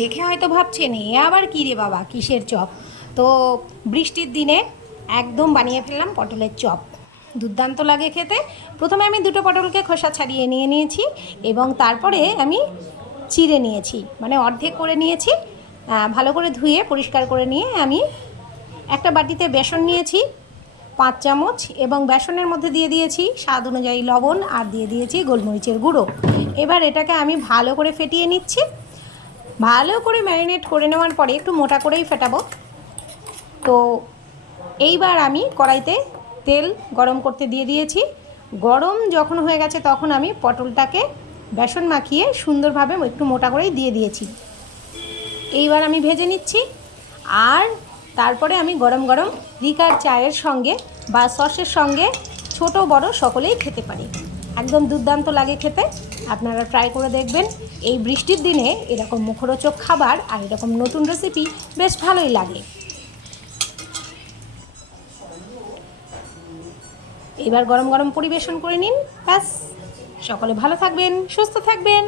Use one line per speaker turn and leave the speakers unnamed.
দেখে হয়তো ভাবছেন, এ আবার কী রে বাবা, কিসের চপ? তো বৃষ্টির দিনে একদম বানিয়ে ফেললাম পটলের চপ। দুর্দান্ত লাগে খেতে। প্রথমে আমি দুটো পটলকে খোসা ছাড়িয়ে নিয়ে নিয়েছি এবং তারপরে আমি চিড়ে নিয়েছি মানে অর্ধেক করে নিয়েছি। ভালো করে ধুয়ে, পরিষ্কার করে নিয়ে আমি একটা বাটিতে বেসন নিয়েছি, পাঁচ চামচ এবং বেসনের মধ্যে দিয়ে দিয়েছি স্বাদ অনুযায়ী লবণ আর দিয়ে দিয়েছি গোলমরিচের গুঁড়ো। এবার এটাকে আমি ভালো করে ফেটিয়ে নিচ্ছি। ভালো করে ম্যারিনেট করে নেওয়ার পরে একটু মোটা করেই ফেটাবো। তো এইবার আমি কড়াইতে তেল গরম করতে দিয়ে দিয়েছি। গরম যখন হয়ে গেছে তখন আমি পটলটাকে বেসন মাখিয়ে সুন্দরভাবে একটু মোটা করেই দিয়ে দিয়েছি। এইবার আমি ভেজে নিচ্ছি। আর তারপরে আমি গরম গরম লিকার চায়ের সঙ্গে বা সসের সঙ্গে ছোট বড় সকলেই খেতে পারি। একদম দুর্দান্ত লাগে খেতে। আপনারা ট্রাই করে দেখবেন। এই বৃষ্টির দিনে এরকম মুখরোচক খাবার আর এরকম নতুন রেসিপি বেশ ভালোই লাগে। এবার গরম গরম পরিবেশন করে নিন। ব্যাস, সকলে ভালো থাকবেন, সুস্থ থাকবেন।